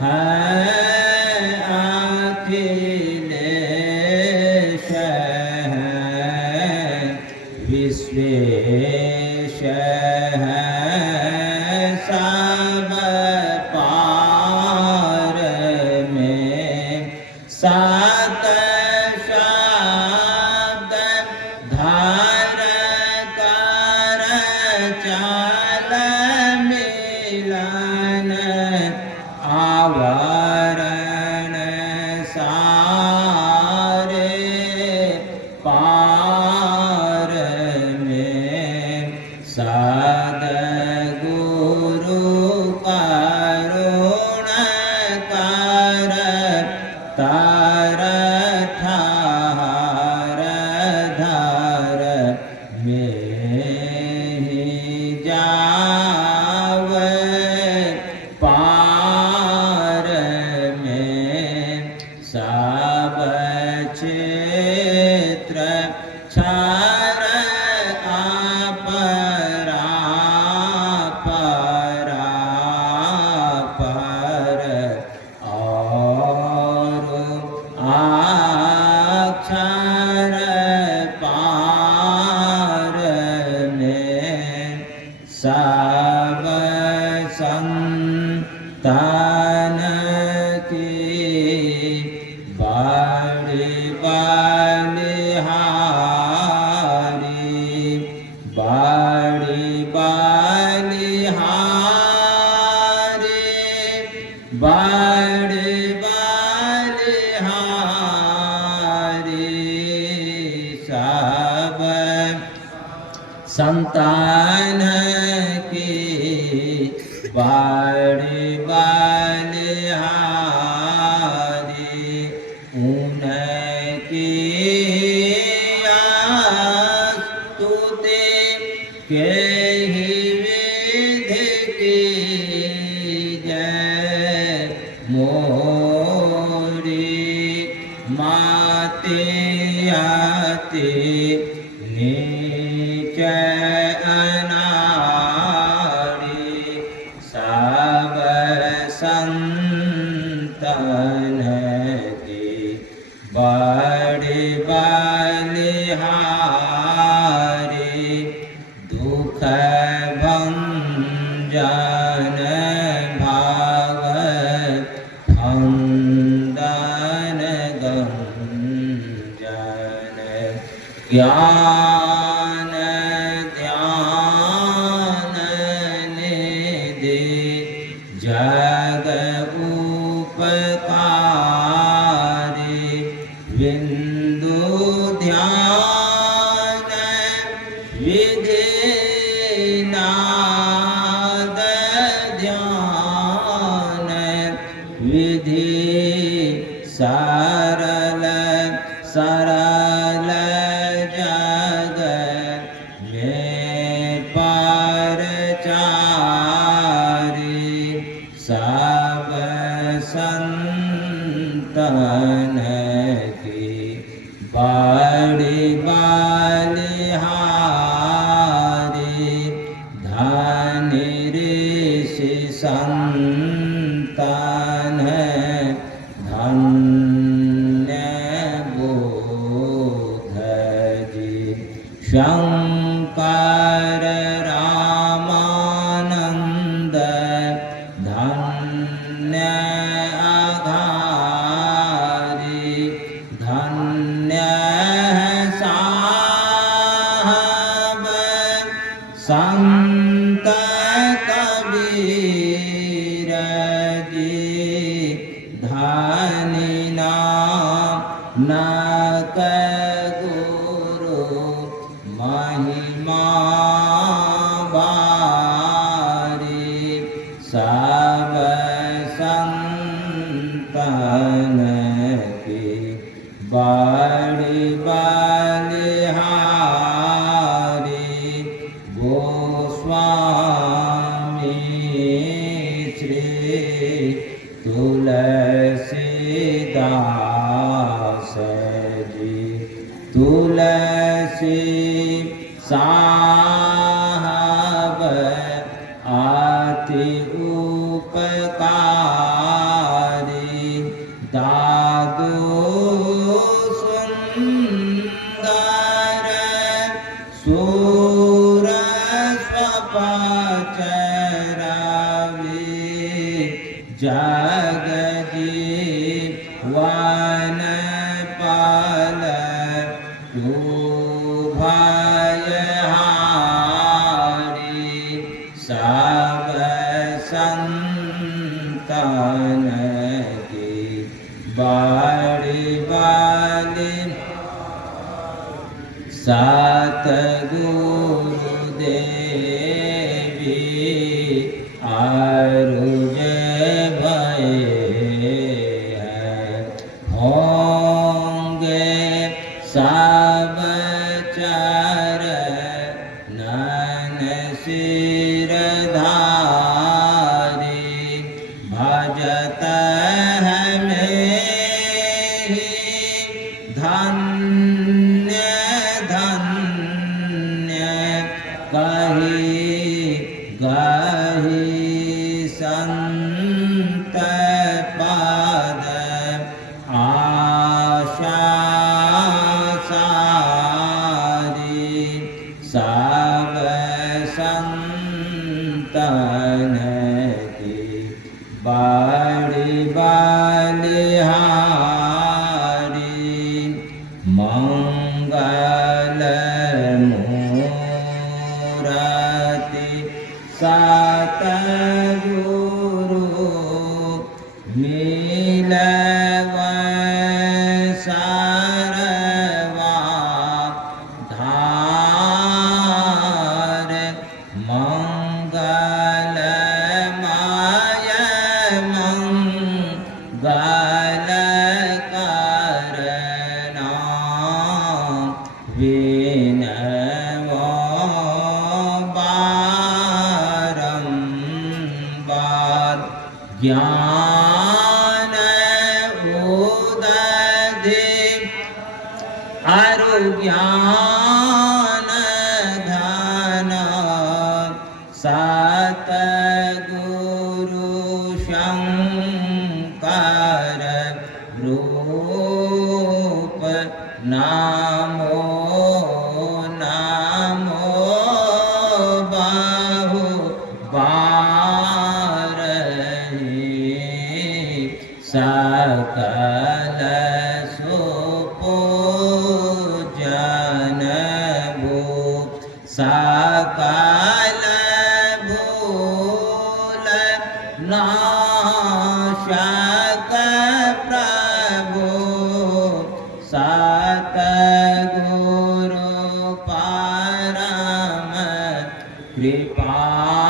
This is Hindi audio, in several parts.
है अखिलेश देश है सब पार में सात शब्द धार कर चाल मिलन आवरण सारे पार में सद्गुरु करुण कर तार ठार धर में ही जावे पार में सब क्षेत्र क्षर अपरा पर और अक्षर पार में सब संतान की बड़ी बलिहारी बड़ी बलिहारी बड़ी बलिहारी सब संतान की बड़ी बलिहारी उनकी स्तुति के ही विधि की जय मोरी माते आते नीच अनाड़ी सब संतन की बड़ी बलिहारी दुख भंजन भाग भंदन गंजन ज्ञान ध्यान निधि जग उपकारी बिंदु ध्यान विधि नाद ध्यान विधि सरल सरल जग में परचारी सब संतन की बड़ी बलिहारी धनी ऋषि संतन धन्य बोध जी शंकर रामानंद धन्य अघारी धन्य साहब संत कबीर जी धनी नानक गुरु महिमा बारी सब संतन की बड़ी बलिहारी गोस्वामी श्री तुलसीदास जी तुलसी साहब अति उपकारी दादू सुंदर सो तू भयहारी सब संतान की बड़ी वाली सतगुरु देवी आरुज भय होंगे सब चरणन सिरधारी भजत हमें धन्य धन्य कही गही संत पद आशा सारी सब संतन की बड़ी बलिहारी मंगल मूरति सतगुरु मिलव सरवा धार मंगल माय मंगल करना विनव बारंबार ज्ञान उदधि अरु ज्ञान घन सतगुरु शंकर रूप नामो नामो बाहु बारहि सकल सुपूजन भू सकल भूल नाशक प्रभु सतगुरु परम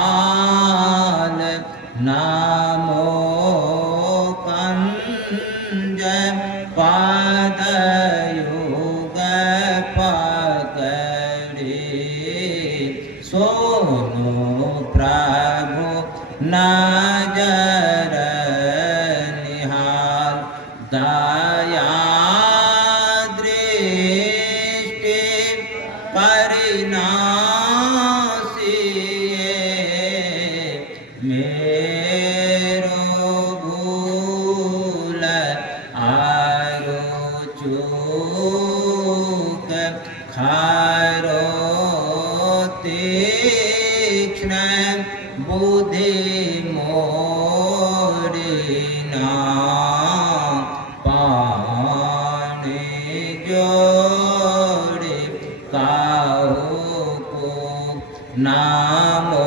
कृपाल नामो कंज पादयुग पकड़ी सोनो प्रभु नजर निहाल दया दृष्टि परिनाशिए मेरो भूल आरो चूक खारो तीक्ष्ण बुद्धि मोरी ना पानी जोड़ी काहू को नामो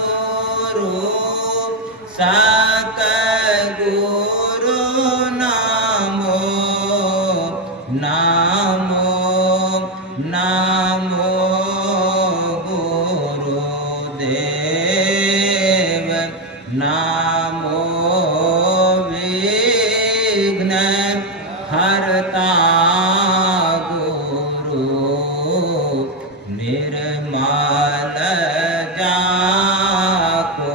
गुरु सतगुरु नामो नामो नामो गुरुदेव नामो विघ्न हरता गुरु निर्मल जाको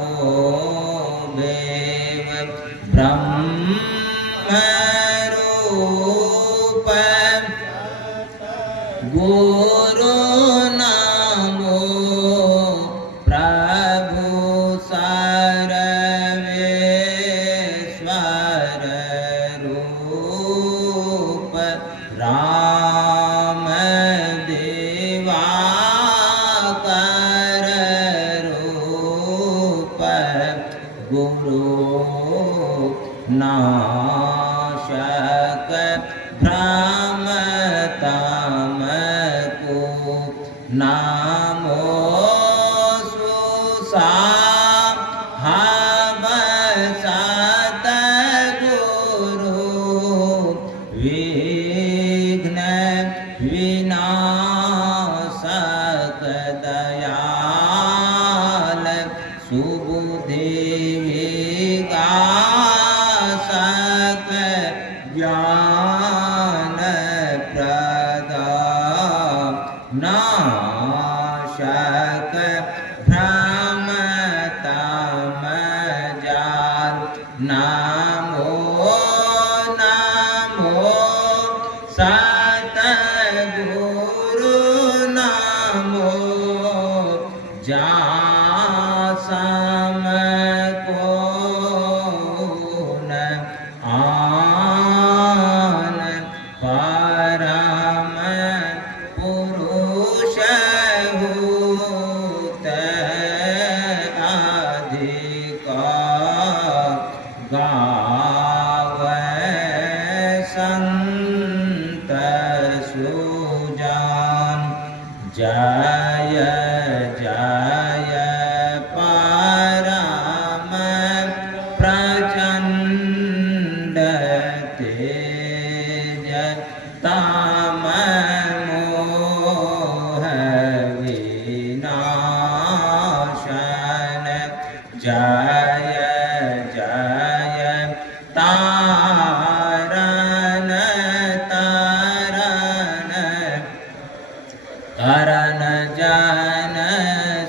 देव ब्रह्म रूप गुरु नामो प्रभु सर्वेश्वर रूप राम दिवाकर रूप गुरु नाशक भ्रमता नाशक भ्रम तम जाल नमो नमो सतगुरु नमो जासम को न आन परम पुरुष हूत अधिक गावै संत सुजान जय जय परम प्रचंड तेज तम मोह विनाशन जय जय तारण तारण करण जन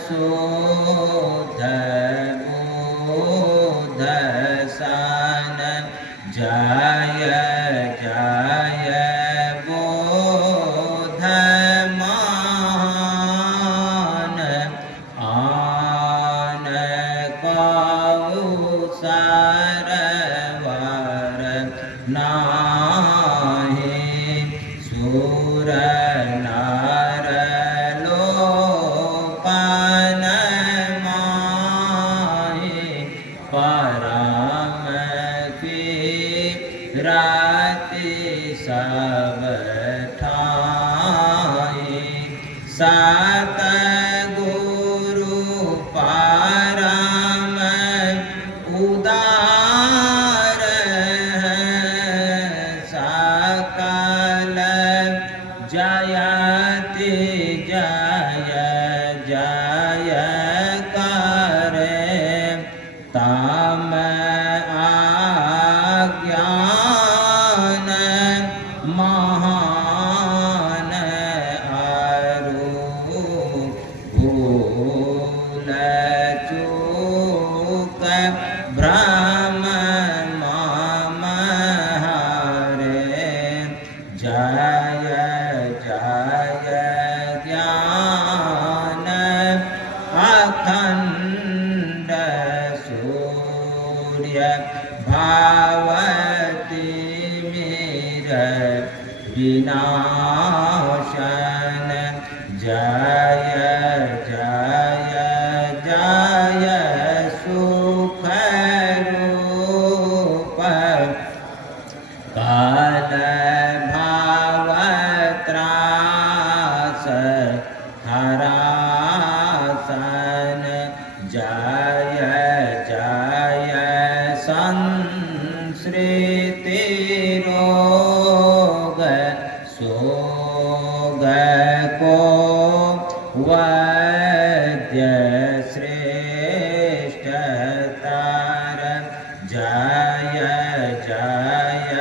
शोध बोध सन जय जय बोध मान आन कौसरवर नाहि सुर नर लोकन माहि परम की राति सब ठाई सतगुरु परम उदार सकल जयति जय जय करे तम आज्ञान महान अरु भूल चूक भ्रम मम हरे जय जय ज्ञान अखंड सूर्य भावती मेर विनाशन जय जय जय सुख रूप काल भावत्रास हरासन जय जय संसृति रोग सोग को वैद्य श्रेष्ठ तार जय जय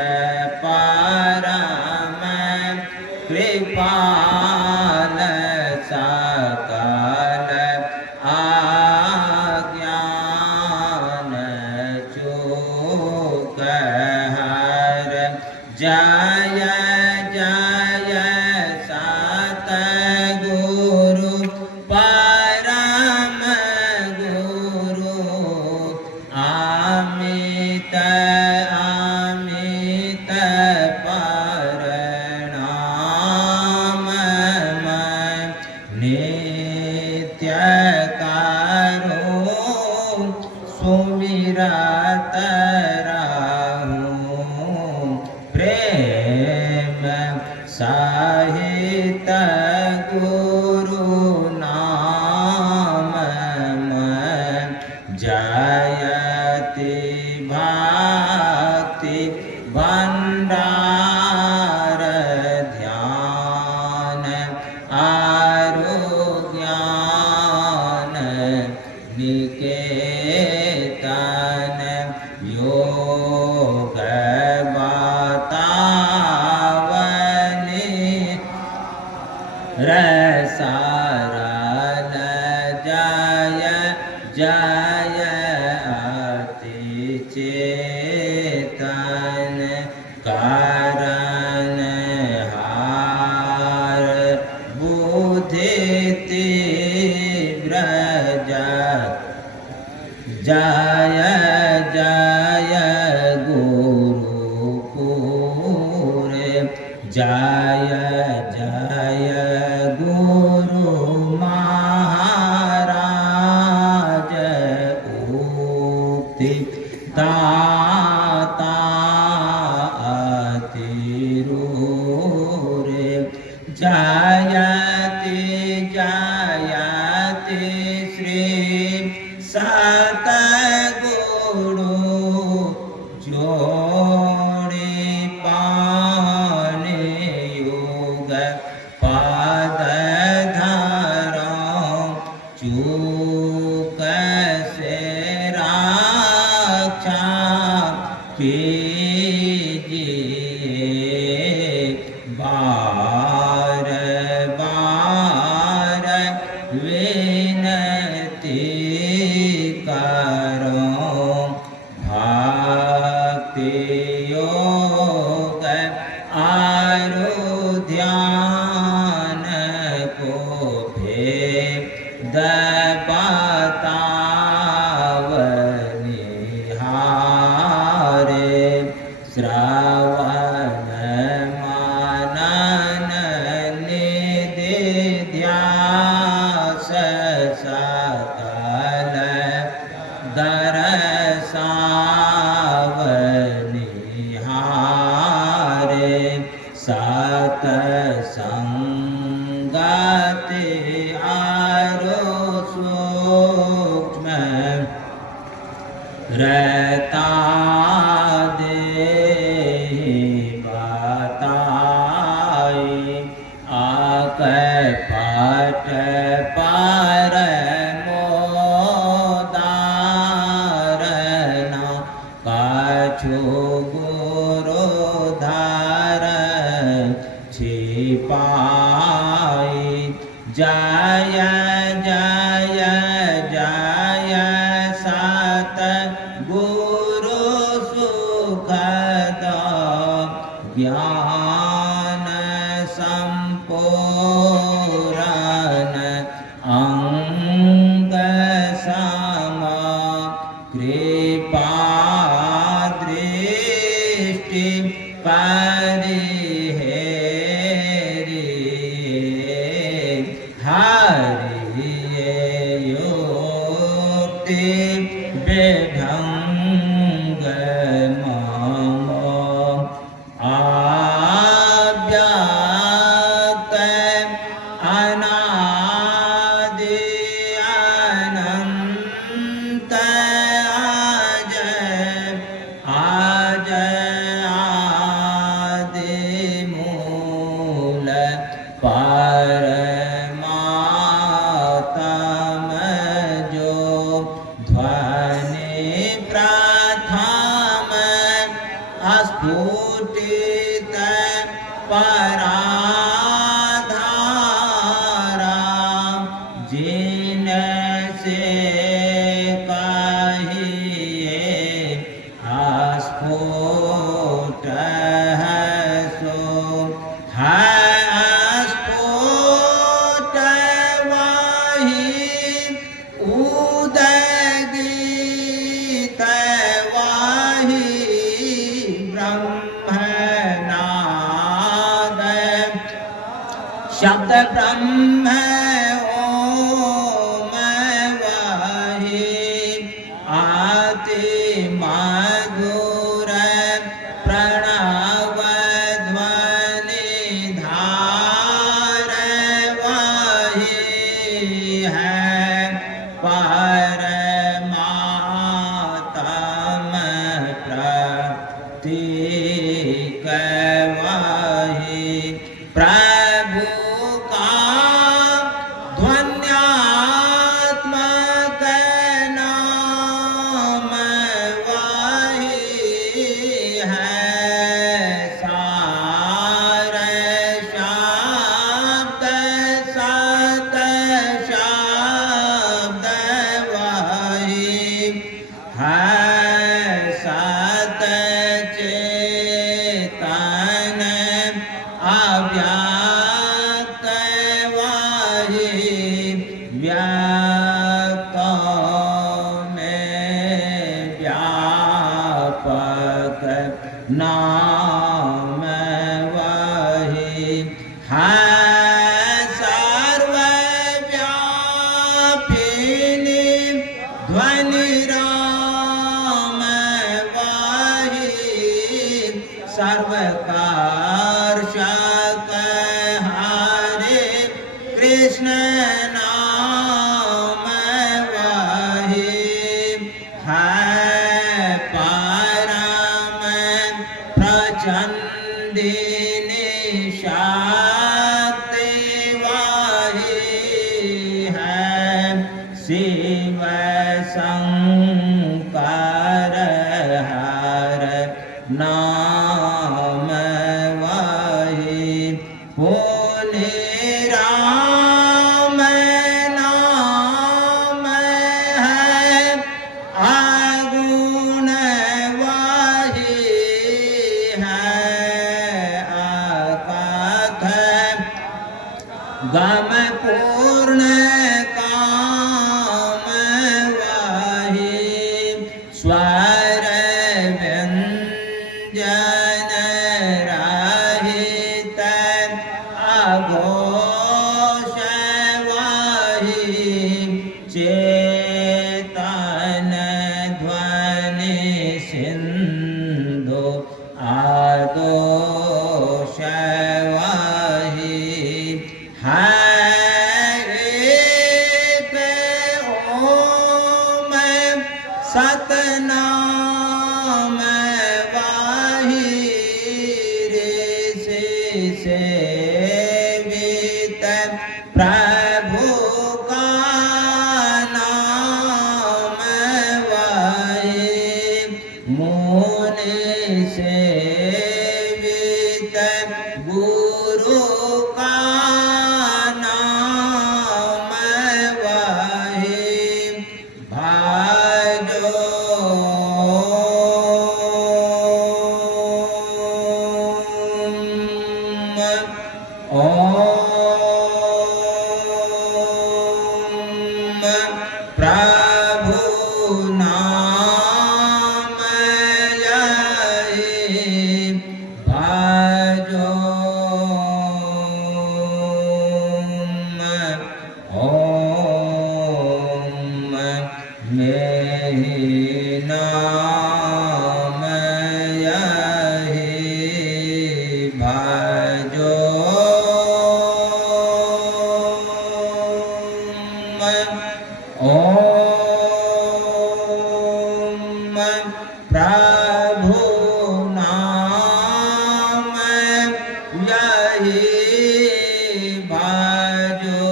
परम कृपाल सकल आज्ञान चूक हर जय जय सतगुरु परम गुरु अमित अमित परनाम नित्य करो सुमिरत रहूं प्रेम सहित गुरु नाम जयति भक्ति भंडार ध्यान आरोग्यान निकेतन योग बतावनी रसारल जय जय अति चेतन कारण हार बुद्धि तीव्र जय जय गुरुपुर जय जय गुरु महाराज उक्ति दाता अतिरूर जयति जयति श्री सतगुरु जोड़े पाने योग पद धरो चूक से रक्षा कीजिए बार बार विनती करो भक्ति योग आरु ध्यान को भेद बतावनिहारे श्रवण मनन निधिध्यास सकल दरसावनिहारे सतसंगति आरो सूक्ष्म रहता देहि बताई आकपट परमोदारना कछु गुरु धार छिपाई जय जय जय सत गुरु सुखद ज्ञान संपूर्ण अंग सम कृपा दृष्टि परिहेरि हरि युक्ति बेढंग मम आव्यक्त अनादि अनंत आज आदि मूल परमात्म जो ध्वनि प्रथम स्फुटित पराधारा जिनसे कहिए स्फुट है सो है स्फुट वही उदगित वही ब्रह्मनाद शब्द ब्रह्म ओम वही आति मधुर प्रणव ध्वनि धार वही है परमात्म प्रतीक वही प्रभु का ध्वन्यात्मक नाम वही है सार शब्द है सर्वव्यापिनी ध्वनि राम वाही सर्वकर्षक हरे कृष्ण नाम वाही है परम प्रचंडिनी शक्ति वाही है शिव शंकर हर नाम वाही बोले राम नाम है अगुण वाही है अकथ गम पूर्ण काम वाही स्वर व्यंजन रहित अघोष वाही चेतन ध्वनि सिंधु आदोष वाही है एक ओम सतनाम वाही ऋषि सेवित प्रभु का नाम वाही मुनि सेवित गुरु का नाम वाही भजो ओम प्रभु नाम यही भजो ओम मेहि नाम यही भजो ओम प्रभु नाम यही भजो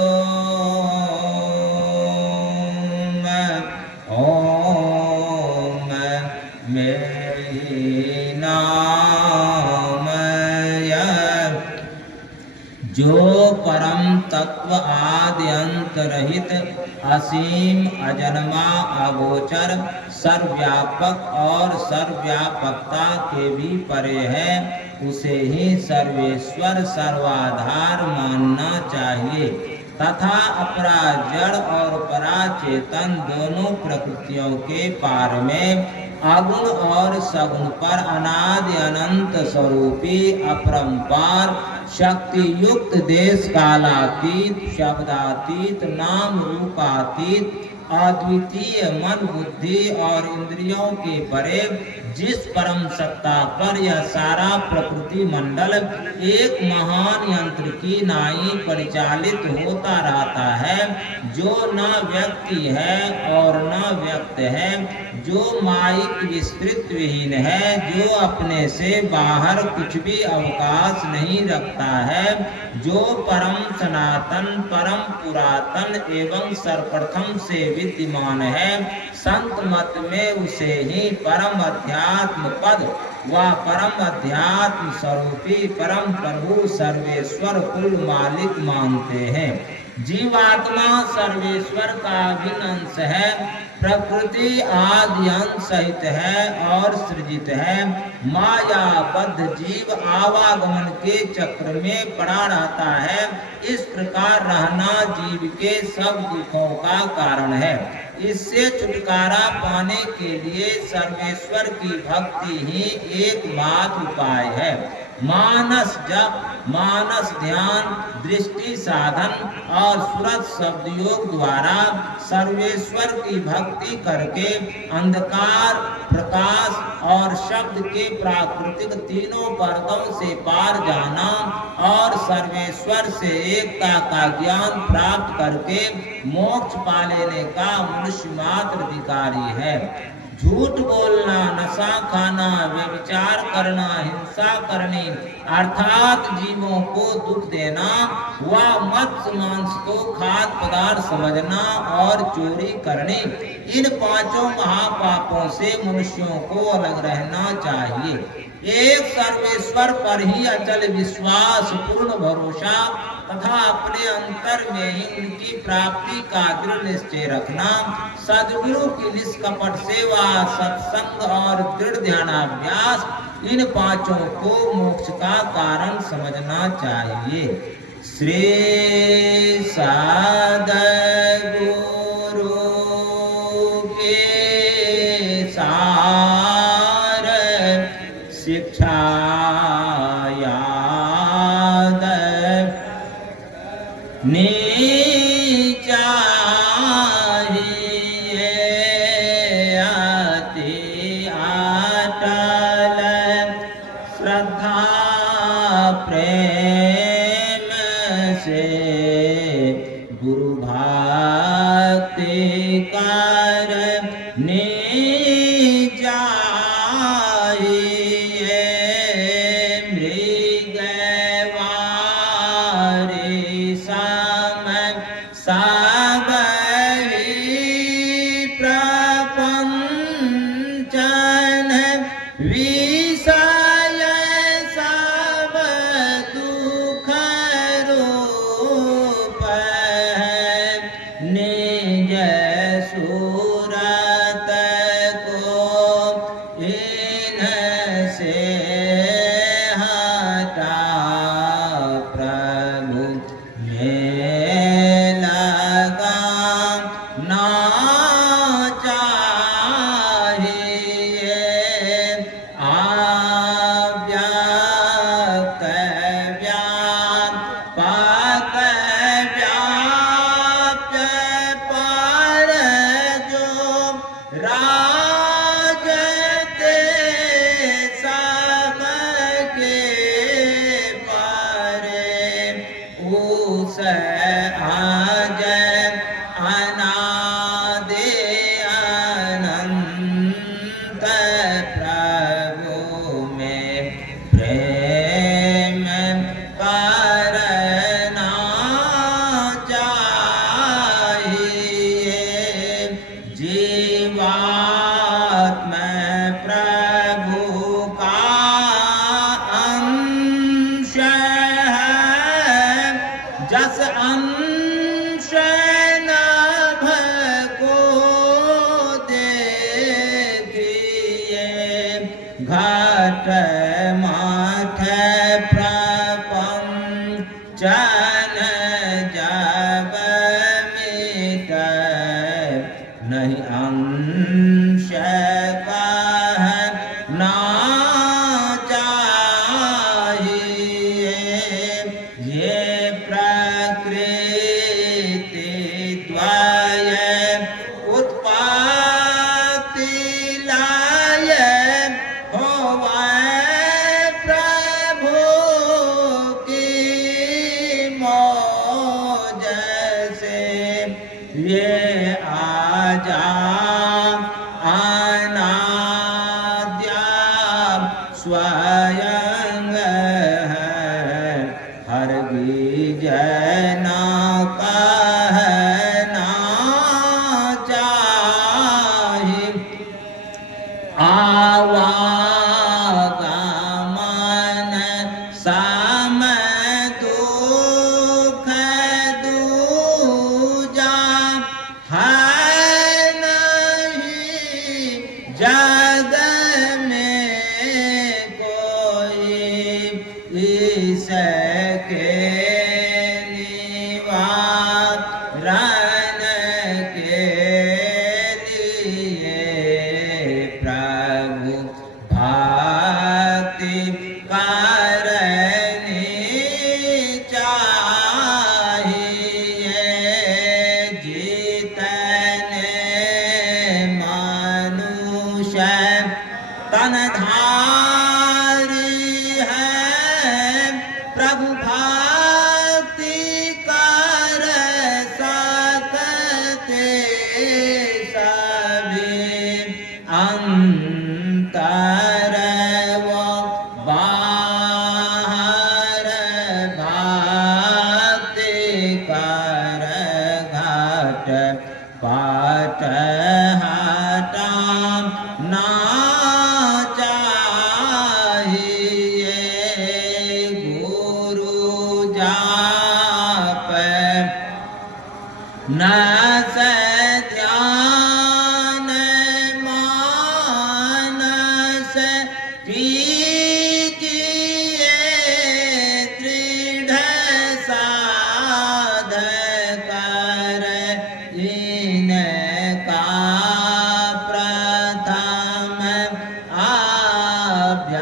ओम मेहि नाम यही जो परम तत्व आदि अंत रहित असीम अजन्मा अगोचर सर्वव्यापक और सर्वव्यापकता के भी परे है उसे ही सर्वेश्वर सर्वाधार मानना चाहिए तथा अपरा जड़ और परा चेतन दोनों प्रकृतियों के पार में अगुण और सगुण पर अनादि अनंत स्वरूपी अपरंपार शक्ति युक्त देश कालातीत शब्दातीत नाम रूपातीत अद्वितीय मन बुद्धि और इंद्रियों के परे जिस परम सत्ता पर यह सारा प्रकृति मंडल एक महान यंत्र की नाई परिचालित होता रहता है जो न व्यक्ति है और न व्यक्त है जो माइक विस्तृत विहीन है जो अपने से बाहर कुछ भी अवकाश नहीं रखता है जो परम सनातन परम पुरातन एवं सर्वप्रथम से विद्यमान है संत मत में उसे ही परम अध्यात्म पद व परम अध्यात्म स्वरूपी परम प्रभु सर्वेश्वर कुल मालिक मानते हैं। जीवात्मा सर्वेश्वर का अभिन्न अंश है प्रकृति आदि अंश सहित है और सृजित है मायाबद्ध जीव आवागमन के चक्र में पड़ा रहता है इस प्रकार रहना जीव के सब दुखों का कारण है इससे छुटकारा पाने के लिए सर्वेश्वर की भक्ति ही एकमात्र उपाय है मानस जप, मानस ध्यान, दृष्टि साधन और सुरत शब्द योग द्वारा सर्वेश्वर की भक्ति करके अंधकार, प्रकाश और शब्द के प्राकृतिक तीनों पर्दों से पार जाना और सर्वेश्वर से एकता का ज्ञान प्राप्त करके मोक्ष पा लेने का मनुष्य मात्र अधिकारी है। झूठ बोलना, नशा खाना, व्यभिचार करना, हिंसा करनी अर्थात जीवों को दुख देना, व मत्स्य मांस को खाद्य पदार्थ समझना और चोरी करनी, इन पांचों महापापों से मनुष्यों को अलग रहना चाहिए। एक सर्वेश्वर पर ही अचल विश्वास, पूर्ण भरोसा तथा अपने अंतर में ही उनकी प्राप्ति का दृढ़ निश्चय रखना, सद्गुरु की निष्कपट सेवा, सत्संग और दृढ़ ध्यानाभ्यास, इन पांचों को मोक्ष का कारण समझना चाहिए। श्री सद्गुरु के सार शिक्षा याद चाहिए, अति अटल श्रद्धा प्रेम से गुरु भक्ति करनी चाहिए। मृगवारी सम सब प्रपंचन विषय सब दुख रूप निज सूरत को इनसे हटा प्रभु में लगाना चाहिए। अव्यक्त व्यापक व्याप्य पर जो राजते सबके परे, उस आज अनादि अनंत प्रभु में प्रेम करना चाहिए। जीवात्म प्रभु का अंश है, जस अंश नभ को देखिए, घट मठ प्रपंचन जब मिटै, नहीं अंश कहना चाहिए। ये प्रकृति द्वय उत्पत्ति लय होवै प्रभु की मौज से, ये आजा अनाद्या स्वयं है, हरगिज न कहना चाहिए। आवागमन सम दुख दूजा है नहीं जग में कोई, इसके निवारण न से ध्यान मानस कीजिए दृढ़ साध कर इनका प्रथम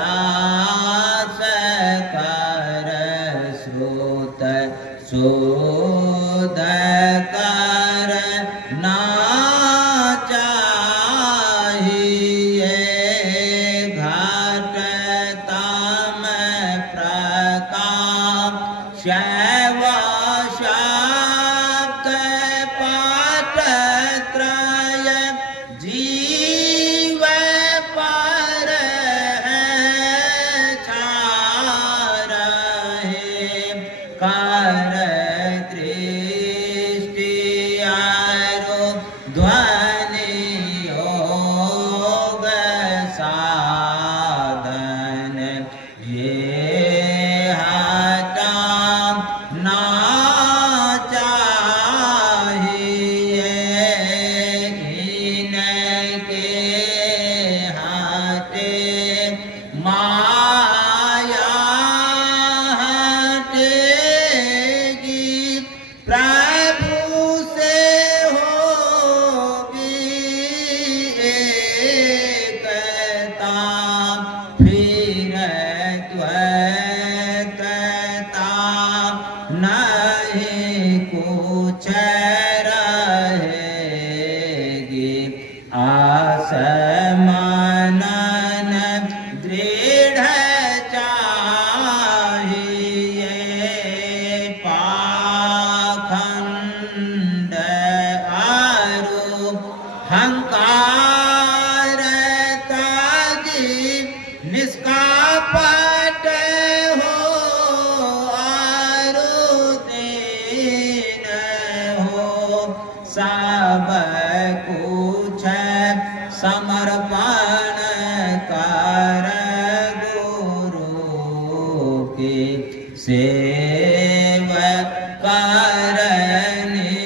अभ्यास कर श्रुत शोध कर ना चाहिए घटतम प्रकाश शैव शब्द पाठ त्रय जीव पर है छार कर दृष्टि आरो ध्वनि योग साधन ये हटा ना चाहिए इनके हटे माया हटेगी प्रभु से होगी एकता फिर द्वैतता नहीं कुछ रहेगी आसमानन दृढ़ चाहिए पाखंड आरो हंकार ताजी निष्कापट हो आरो दीन हो सब कुछ समर्पण कर गुरु के सेव करनी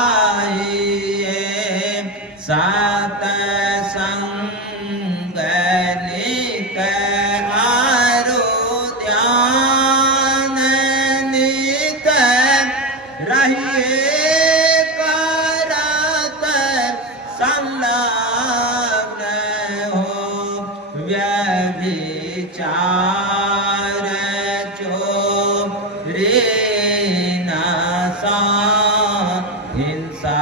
चाहिए सतसंग नित आरो ध्यान नित रहिए करत संलग्न हो व्यभिचार चोरी नशा हिंसा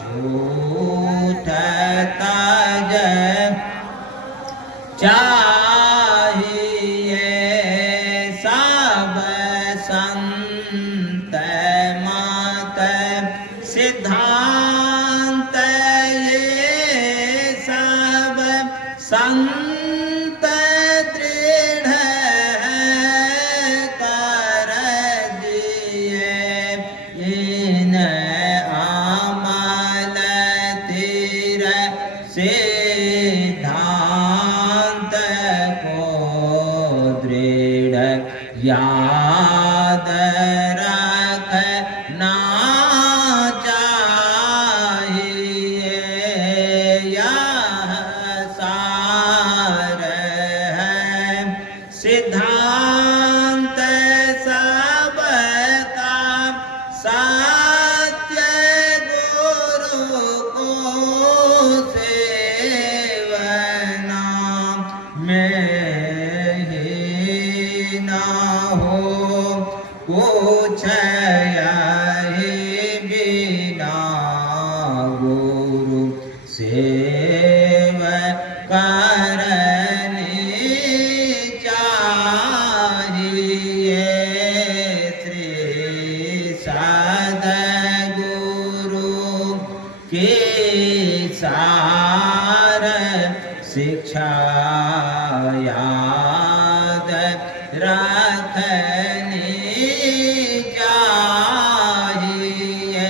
झूठ तज चाहिए सब संत मत सिद्धांत ये सब संत दृढ़ कर दिए इन अमल तीर सिद्धांत को दृढ़ याद रखना चाहिए यह सार है सिद्धांत सबका सत्य गुरु को सेवना में ही ना हो कुछ यही बिना गुरु सेव करनी चाहिए श्री सद्गुरु के सार शिक्षा याद रखनी चाहिए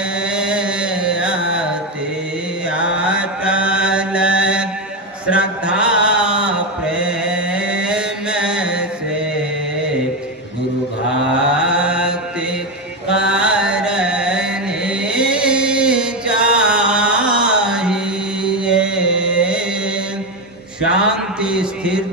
अति अटल श्रद्धा प्रेम से गुरु भक्ति का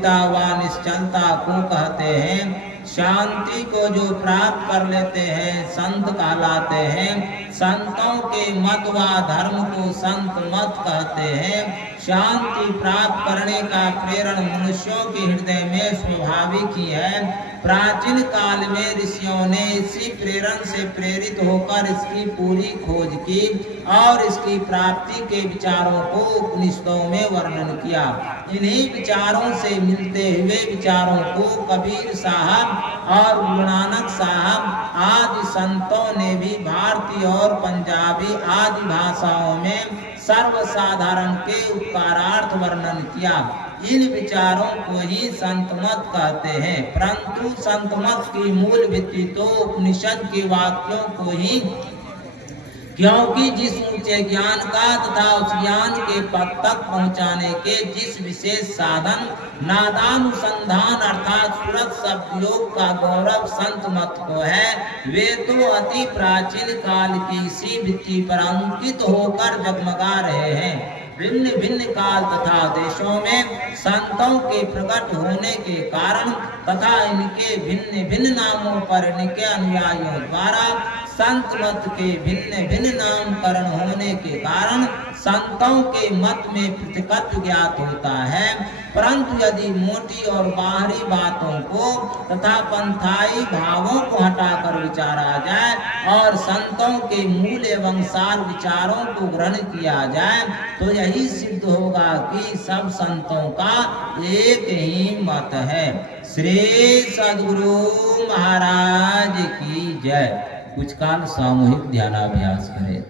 स्थिरता व निश्चलता को कहते हैं। शांति को जो प्राप्त कर लेते हैं संत कहलाते हैं। संतों के मत व धर्म को संत मत कहते हैं। शांति प्राप्त करने का प्रेरण मनुष्यों के हृदय में स्वाभाविक ही है। प्राचीन काल में ऋषियों ने इसी प्रेरण से प्रेरित होकर इसकी पूरी खोज की और इसकी प्राप्ति के विचारों को उपनिषदों में वर्णन किया। इन्हीं विचारों से मिलते हुए विचारों को कबीर साहब और गुरु नानक साहब आदि संतों ने भी भारतीय और पंजाबी आदि भाषाओं में सर्वसाधारण के उपकारार्थ वर्णन किया। इन विचारों को ही संत मत कहते हैं, परंतु संत मत की मूल भित्ति तो उपनिषद के वाक्यों को ही, क्योंकि जिस ऊंचे ज्ञान का तथा उस ज्ञान के पद तक पहुंचाने के जिस विशेष साधन नादानुसंधान अर्थात सुरत शब्द योग का गौरव संत मत को है, वे तो अति प्राचीन काल की इसी भित्ति पर अंकित होकर जगमगा रहे हैं। भिन्न भिन्न काल तथा देशों में संतों के प्रकट होने के कारण तथा इनके भिन्न भिन्न नामों पर इनके अनुयायियों द्वारा संत मत के भिन्न भिन्न नामकरण होने के कारण संतों के मत में पृथकत्व ज्ञात होता है। परंतु यदि मोटी और बाहरी बातों को तथा पंथाई भावों को हटाकर विचारा जाए और संतों के मूल एवं सार विचारों को ग्रहण किया जाए तो यही सिद्ध होगा कि सब संतों का एक ही मत है। श्री सद्गुरु महाराज की जय। कुछ काल सामूहिक ध्यानाभ्यास करें।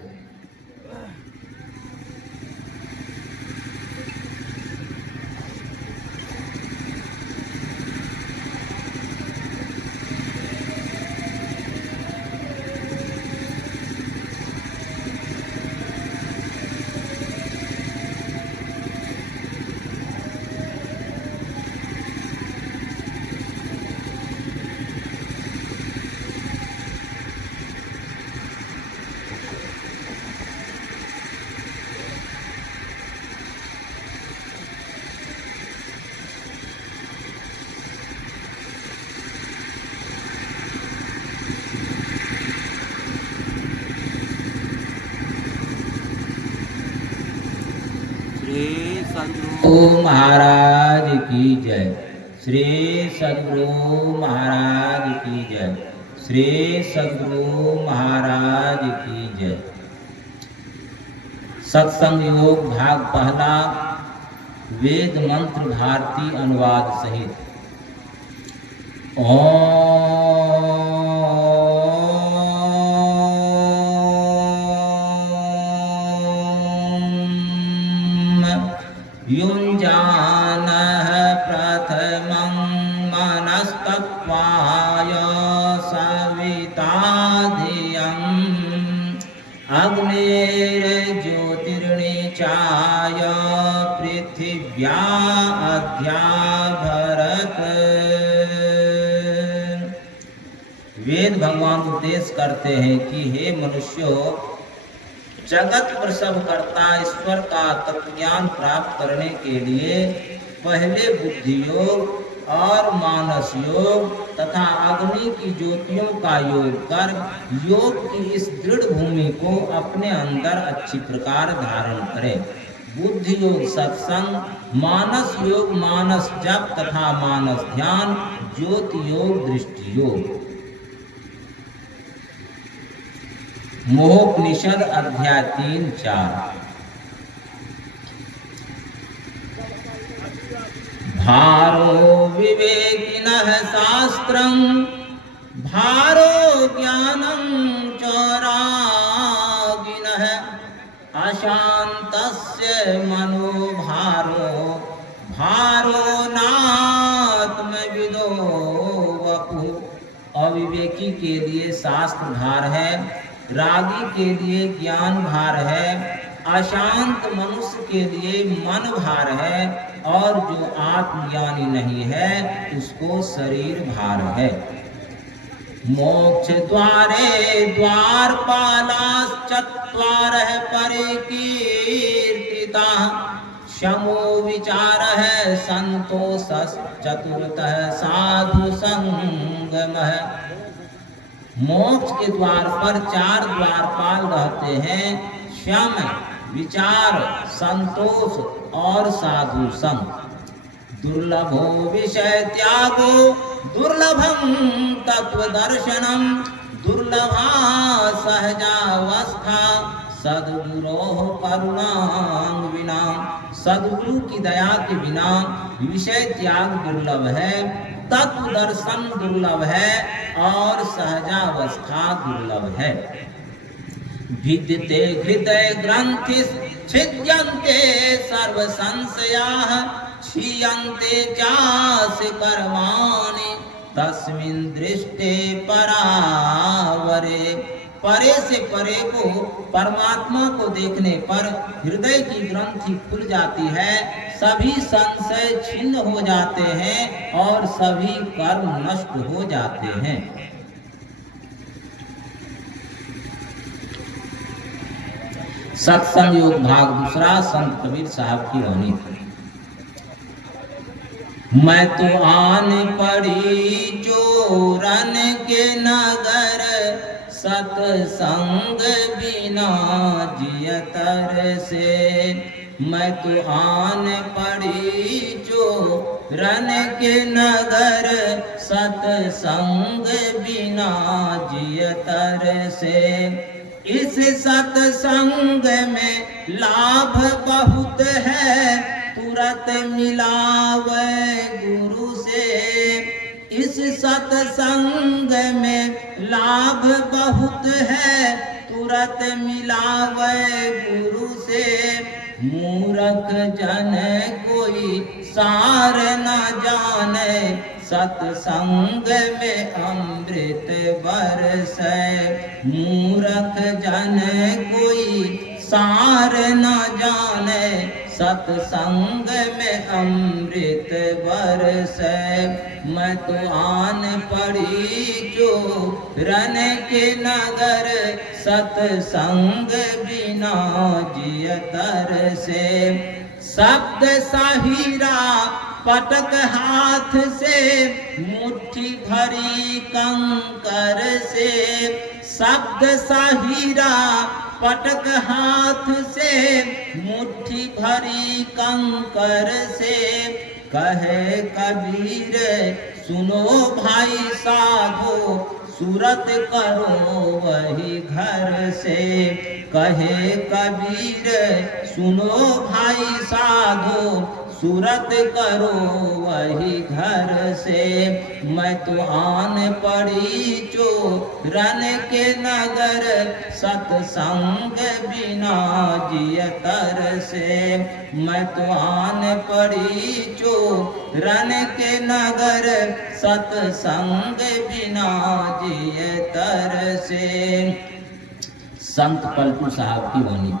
सद्गुरु महाराज की जय। श्री सद्गुरु महाराज की जय। श्री सद्गुरु महाराज की जय। सत्संग योग भाग पहला, वेद मंत्र भारती अनुवाद सहित। युञ्जानः प्रथमं मनस्तत्त्वाय सविता धियम् अग्निर्ज्योतिर्निचाय पृथिव्या अध्या भरत। वेद भगवान उपदेश करते हैं कि हे मनुष्यों, जगत प्रसव करता ईश्वर का तत्व ज्ञान प्राप्त करने के लिए पहले बुद्धि योग और मानस योग तथा अग्नि की ज्योतियों का योग कर योग की इस दृढ़ भूमि को अपने अंदर अच्छी प्रकार धारण करे। बुद्धि योग सत्संग, मानस योग मानस जप तथा मानस ध्यान, ज्योति योग दृष्टि योग। मोहोपनिषद अध्याय 3-4। भारो विवेकिनः शास्त्रं भारो ज्ञानं च रागिनः अशान्तस्य मनोभारो भारो नात्मविदो वपुः। अविवेकी के लिए शास्त्र भार है, रागी के लिए ज्ञान भार है, अशांत मनुष्य के लिए मन भार है और जो आत्मज्ञानी नहीं है उसको शरीर भार है। मोक्ष द्वारे द्वारपालाश्चत्वारः परिकीर्तिताः शमो विचार है संतोष चतुर्थः साधु संगम है। मोक्ष के द्वार पर 4 द्वारपाल रहते हैं, शम, विचार, संतोष और साधु संग। दुर्लभो विषय त्यागो दुर्लभम तत्व दर्शनम दुर्लभा सहजावस्था सद्गुरो करुणांग विना। सद्गुरु की दया के बिना विषय त्याग दुर्लभ है, तत्व दर्शन दुर्लभ है और सहजावस्था दुर्लभ है। विद्यते हृदय ग्रंथि छिद्यन्ते सर्व संशयाः क्षीयन्ते चास्य कर्माणि तस्मिन् दृष्टे परावरे। परे से परे को परमात्मा को देखने पर हृदय की ग्रंथि खुल जाती है, सभी संशय छिन्न हो जाते हैं और सभी कर्म नष्ट हो जाते हैं। सत्संग योग भाग दूसरा, संत कबीर साहब की वाणी। मैं तो आन पड़ी चोरन के नगर सत्संग बिना जियतर से। मैं तो आन पड़ी चोरन के नगर सत्संग बिना जियतर से। इस सत्संग में लाभ बहुत है तुरंत मिलावे गुरु से। इस सत्संग में लाभ बहुत है तुरंत मिलावे गुरु से। मूर्ख जन कोई सार न जाने सत्संग में अमृत बरसे। मूर्ख जन कोई सार न जाने सत्संग में अमृत बरसे। मैं तो आन पड़ी चोरन के नगर सत्संग बिना जियतर से। शब्द साहिरा पटक हाथ से मुट्ठी भरी कंकर से। शब्द साहिरा पटक हाथ से मुट्ठी भरी कंकर से। कहे कबीर सुनो भाई साधो सूरत करो वही घर से। कहे कबीर सुनो भाई साधो सूरत करो वही घर से। मैं तो आन पड़ी चोरन के नगर सत्संग बिना जियतर से। मैं तो आन पड़ी चोरन के नगर सत्संग बिना जियतर से। संत पलटू साहब की वाणी।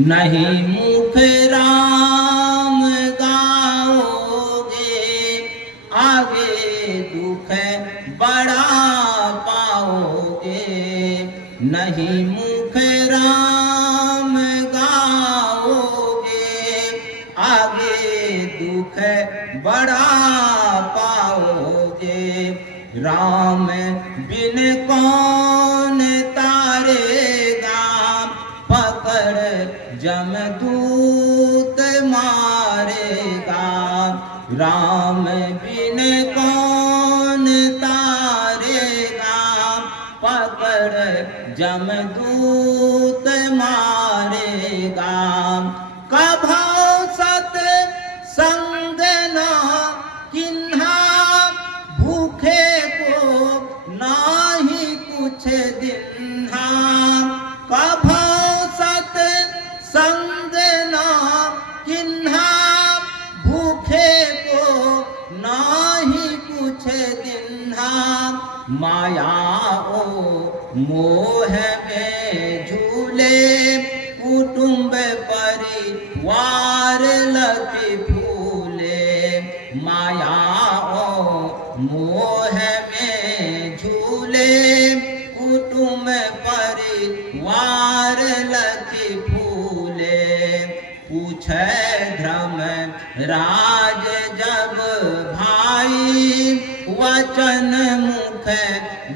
नहीं मुख राम गाओगे आगे दुख बड़ा पाओगे। नहीं मुख राम गाओगे आगे दुख बड़ा पाओगे। राम बिन कौन तारेगा पकड़ जमदूत मारेगा। राम बिन कौन तारेगा पकड़ जमदूत मारेगा। कभो सत संग न किन्हा भूखे को नाही कुछ दिन्हा। कभो सत संग न किन्हा भूखे को नाही कुछ दिन्हा। माया ओ मोह में झूले कुटुंब परिवार लगे फूले। माया ओ मोह में झूले कुटुंब परिवार लगे फूले। वचन मुख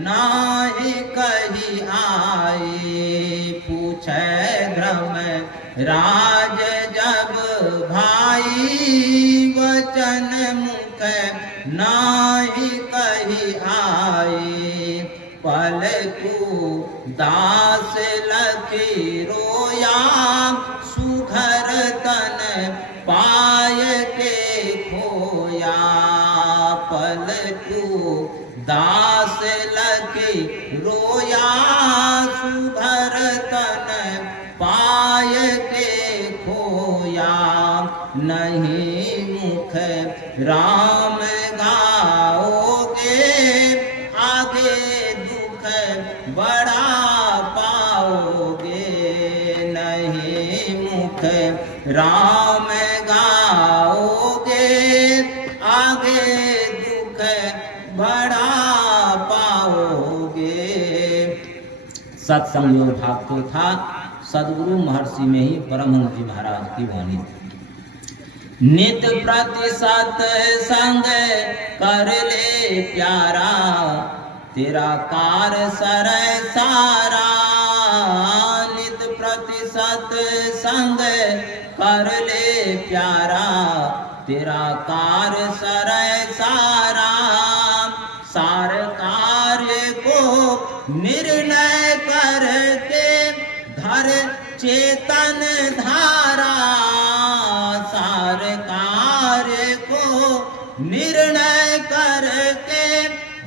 नाहि कही आए। पूछे धर्म राज जब भाई वचन मुख नाहि कही आए। पलकू दास लखी रोया सुघर तन पाय के खोया। पलकू दास लखी रोया सुघर तन पाय के खोया। नहीं मुख राम गाओगे आगे दुख बड़ा पाओगे। नहीं मुख राम गाओगे आगे दुख बड़ा पाओगे। सत्संग योग भाग तो था सदगुरु महर्षि में ही परमहंस जी महाराज की वाणी। नित प्रति सत्संग कर ले प्यारा तेरा कार सर सारा। नित प्रति सत्संग कर ले प्यारा तेरा कार सर सारा। सार कार्य को निर्णय करके धर चेतन धारा। सार कार्य को निर्णय करके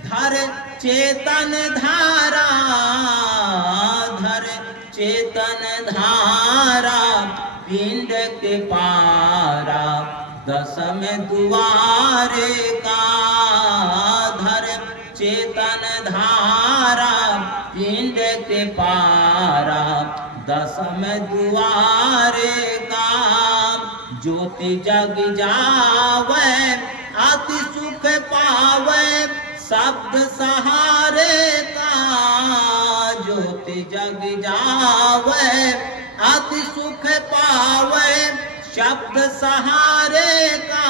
धर चेतन धारा। धर चेतन धारा पिंड के पारा दसम दुआरे का। धर चेतन धारा पिंड के पारा दसम दुआरे का। ज्योति जग जावे अति सुख पावे शब्द सहारे का। ज्योति जग जावे अति सुख पावे शब्द सहारे का।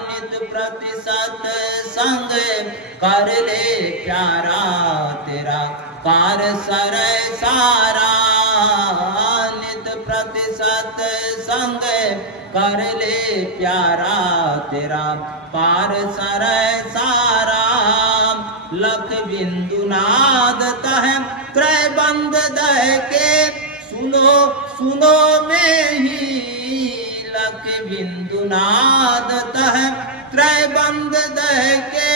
नित प्रति सत्संग कर ले प्यारा तेरा कार सर सारा। नित प्रति सत्संग कर ले प्यारा तेरा पार सर सारा। लख बिंदु नाद तह त्रय बंद दह के सुनो सुनो में ही। लख बिंदु नाद तह त्रय बंद दह के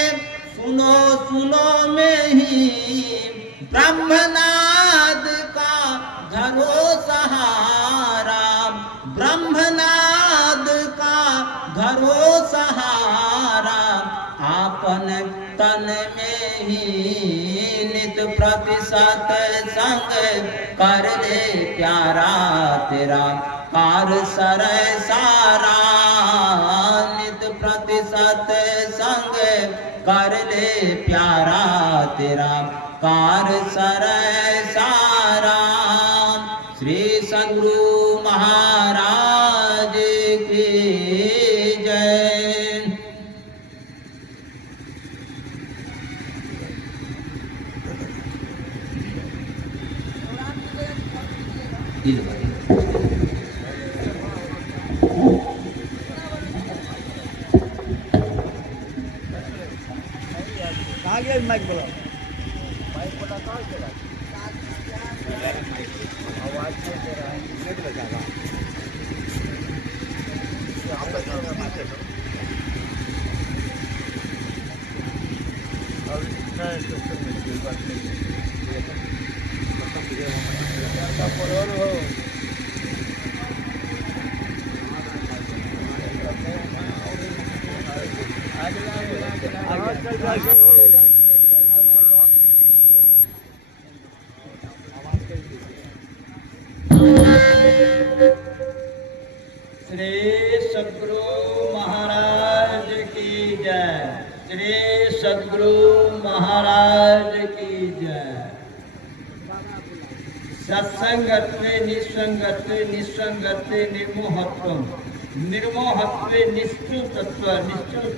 सुनो सुनो में ही। ब्रह्मनाद का धरो सहारा। ब्रह्मनाद का धरो सहारा। आपन तन में ही नित प्रति सत्संग कर ले प्यारा तेरा कार सर सारा। नित प्रति सत्संग कर ले प्यारा तेरा कार सर सारा। श्री सद्गुरु महाराज की जय। माइक बोला आवाज दे रहा है नेट लगाना। श्री सद्गुरु महाराज की जय। श्री सद्गुरु महाराज की जय। सत्संगत्वे निस्संगत्वे निस्संगत्वे निर्मोहत्व निर्मोहत्वे निश्चल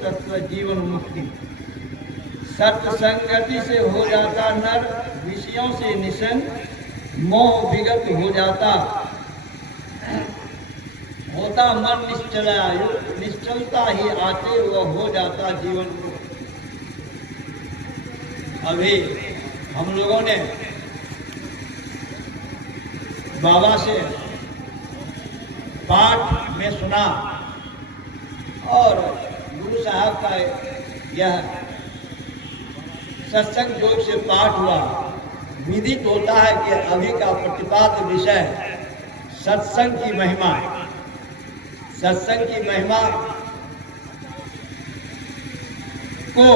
तत्व जीवन मुक्ति। सत्संगति से हो जाता नर विषयों से निसंग, मोह विगत हो जाता, होता मन निश्चलायु, निश्चलता ही आते वह हो जाता जीवन को। अभी हम लोगों ने बाबा से पाठ में सुना और गुरु साहब का यह सत्संग योग से पाठ हुआ। विदित होता है कि अभी का प्रतिपाद्य विषय सत्संग की महिमा। सत्संग की महिमा को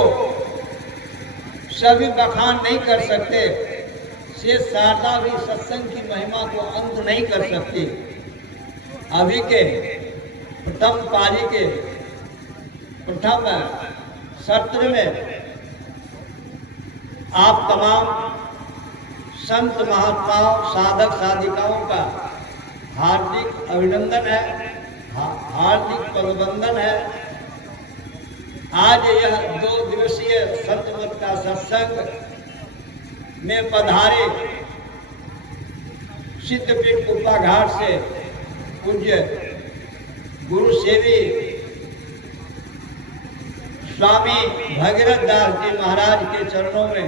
सभी बखान नहीं कर सकते, से शारदा भी सत्संग की महिमा को अंत नहीं कर सकती। अभी के प्रथम पाली के प्रथम सत्र में आप तमाम संत महात्माओं साधक साधिकाओं का हार्दिक अभिनंदन है, हार्दिक प्रबंधन है। आज यह 2 दिवसीय संतमत का सत्संग में पधारे सिद्धपीठ कुप्पा घाट से पूज्य गुरु सेवी स्वामी भगीरथ दास जी महाराज के चरणों में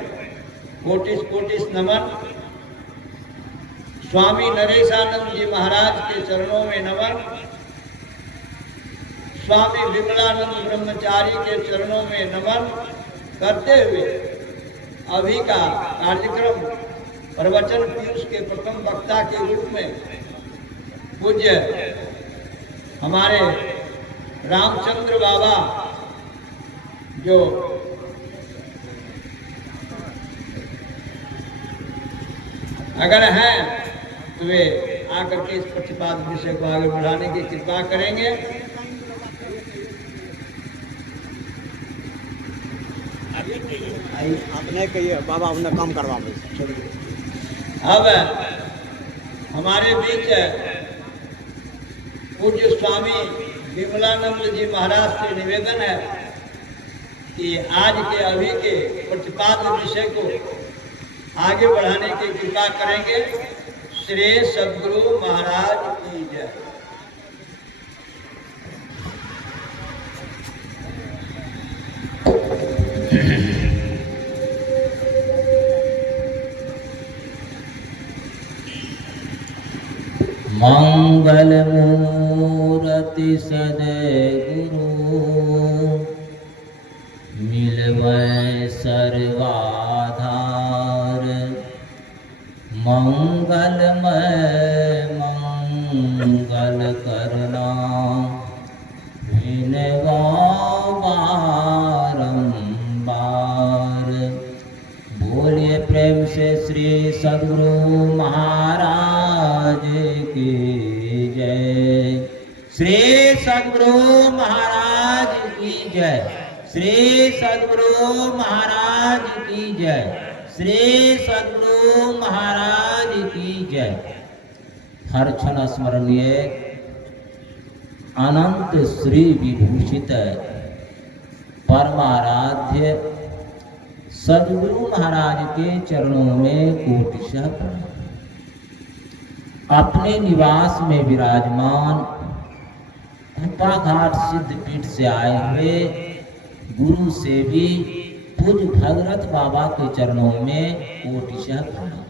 कोटिस कोटिस नमन। स्वामी नरेशानंद जी महाराज के चरणों में नमन। स्वामी विमलानंद ब्रह्मचारी के चरणों में नमन करते हुए अभी का कार्यक्रम प्रवचन पीयूष के प्रथम वक्ता के रूप में पूज्य हमारे रामचंद्र बाबा जो अगर हैं तो वे आकर के इस प्रतिपादित विषय को आगे बढ़ाने की कृपा करेंगे। आपने कहिए बाबा अपना काम करवा। अब हमारे बीच पूज्य स्वामी विमलानंद जी महाराज से निवेदन है कि आज के अभी के प्रतिपाद्य विषय को आगे बढ़ाने की कृपा करेंगे। श्री सद्गुरु महाराज की जय। मंगल मूर्ति सद्गुरु मिलवै सर्वाधार। मंगलमय मंगल करना विनवा बारंबार। बोलिए प्रेम से श्री सद्गुरु महाराज की जय। श्री सद्गुरु महाराज की जय। श्री सद्गुरु महाराज की जय। श्री सद्गुरु महाराज की जय। हर क्षण स्मरणीय अनंत श्री विभूषित परमाराध्य सद्गुरु महाराज के चरणों में कोटिशः प्रणाम। अपने निवास में विराजमान कुप्पा घाट सिद्धपीठ से आए हुए गुरु से भी पूज्य भगीरथ बाबा के चरणों में कोटिशः प्रणाम।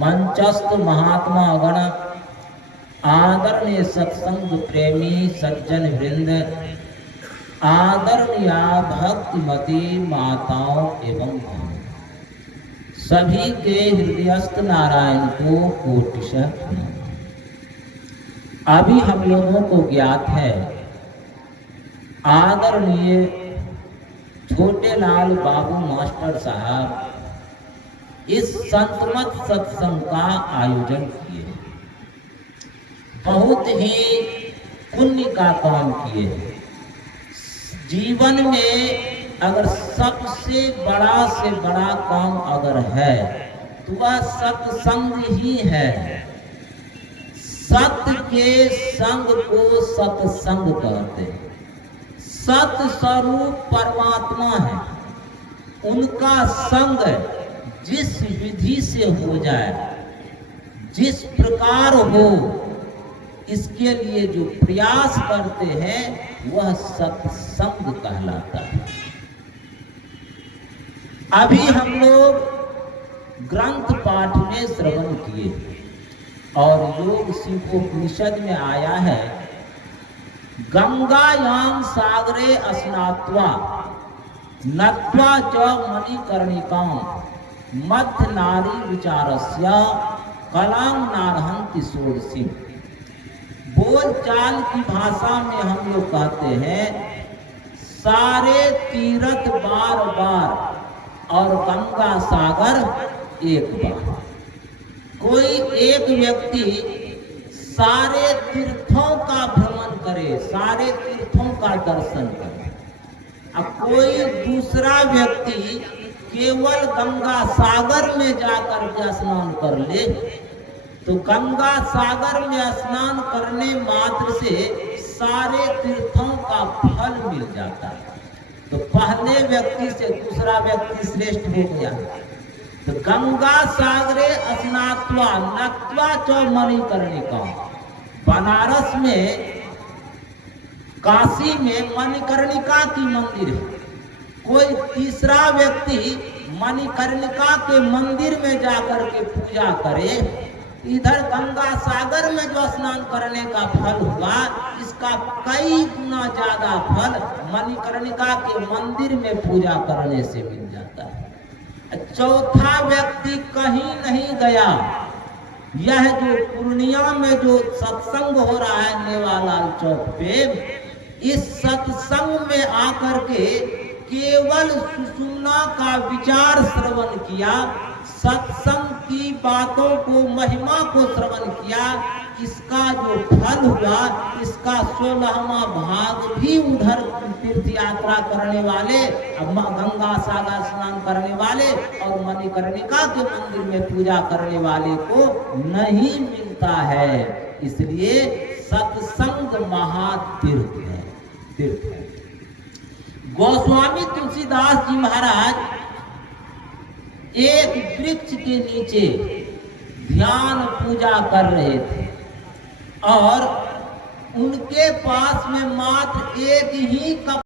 मंचस्थ महात्मा गण, आदरणीय सत्संग प्रेमी सज्जन वृंद, आदरणीय भक्तिमती माताओं एवं सभी के हृदयस्थ नारायण को कोटिशः प्रणाम। अभी हम लोगों को ज्ञात है आदरणीय छोटे लाल बाबू मास्टर साहब इस संतमत सत्संग का आयोजन किए, बहुत ही पुण्य का काम किए। जीवन में अगर सबसे बड़ा से बड़ा काम अगर है तो वह सत्संग ही है। सत्य के संग को सत्संग कहते हैं। सत्य स्वरूप परमात्मा है। उनका संग जिस विधि से हो जाए, जिस प्रकार हो, इसके लिए जो प्रयास करते हैं वह सत्संग कहलाता है। अभी हम लोग ग्रंथ पाठ में श्रवण किए और योग शिल्पोपनिषद में आया है, गंगायां सागरे स्नात्वा नत्वा च मणिकर्णिकां मध्य नारी विचारस्य कलां नारहंति षोडशी। बोलचाल की भाषा में हम लोग कहते हैं सारे तीर्थ बार बार और गंगा सागर एक बार। कोई एक व्यक्ति सारे तीर्थों का भ्रमण करे, सारे तीर्थों का दर्शन करे, अब कोई दूसरा व्यक्ति केवल गंगा सागर में जाकर के स्नान कर ले, तो गंगा सागर में स्नान करने मात्र से सारे तीर्थों का फल मिल जाता है। तो पहले व्यक्ति से दूसरा व्यक्ति श्रेष्ठ हो गया। तो गंगा सागरे स्नात्वा नत्वा च मणिकर्णिका, बनारस में काशी में मणिकर्णिका की मंदिर है। कोई तीसरा व्यक्ति मणिकर्णिका के मंदिर में जाकर के पूजा करे, इधर गंगा सागर में जो स्नान करने का फल हुआ, इसका कई गुना ज्यादा फल मणिकर्णिका के मंदिर में पूजा करने से मिल जाता है। चौथा व्यक्ति कहीं नहीं गया, यह जो पूर्णिया में जो सत्संग हो रहा है नेवालाल चौक पे, इस सत्संग में आकर के केवल सुषुम्ना का विचार श्रवण किया, सत्संग की बातों को, महिमा को श्रवण किया, इसका जो फल हुआ, इसका 16वां भाग भी उधर तीर्थ यात्रा करने वाले, गंगा सागर स्नान करने वाले और मणिकर्णिका के मंदिर में पूजा करने वाले को नहीं मिलता है। इसलिए सत्संग महातीर्थ है, तीर्थ है। गोस्वामी तुलसीदास जी महाराज एक वृक्ष के नीचे ध्यान पूजा कर रहे थे और उनके पास में मात्र एक ही कप